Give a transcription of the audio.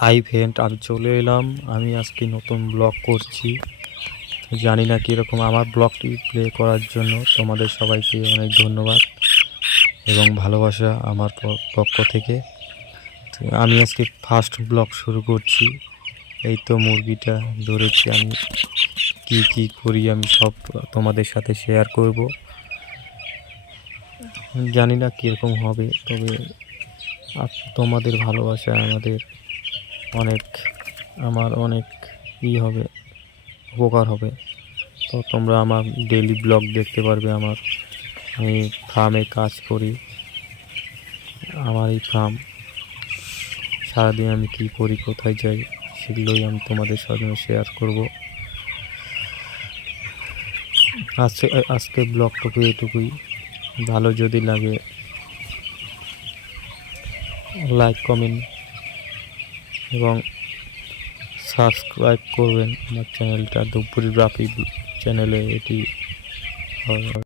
Hi friend, আমি চলে এলাম। আমি আজকে নতুন ব্লগ করছি। জানি না কীরকম। আমার ব্লগটি প্লে করার জন্য তোমাদের সবাইকে অনেক ধন্যবাদ এবং ভালোবাসা আমার পক্ষ থেকে। তো আমি আজকে ফার্স্ট ব্লগ শুরু করছি। এই তো মুরগিটা ধরেছি আমি, কি কি করি আমি সব তোমাদের সাথে শেয়ার করব। জানি না কীরকম হবে, তবে তোমাদের ভালোবাসা আমার অনেক হবে, উপকার হবে। তো তোমরা আমার ডেইলি ব্লগ দেখতে পারবে। আমি ফার্মে কাজ করি। আমার এই ফার্ম, সারাদিন আমি কি করি, কোথায় যাই, সেগুলোই আমি তোমাদের সাথে শেয়ার করব। আজকে ব্লগটুকু এটুকুই। ভালো যদি লাগে লাইক, কমেন্ট এবং সাবস্ক্রাইব করবেন আমার চ্যানেলটা। দুপুরি রাফি চ্যানেলে এটি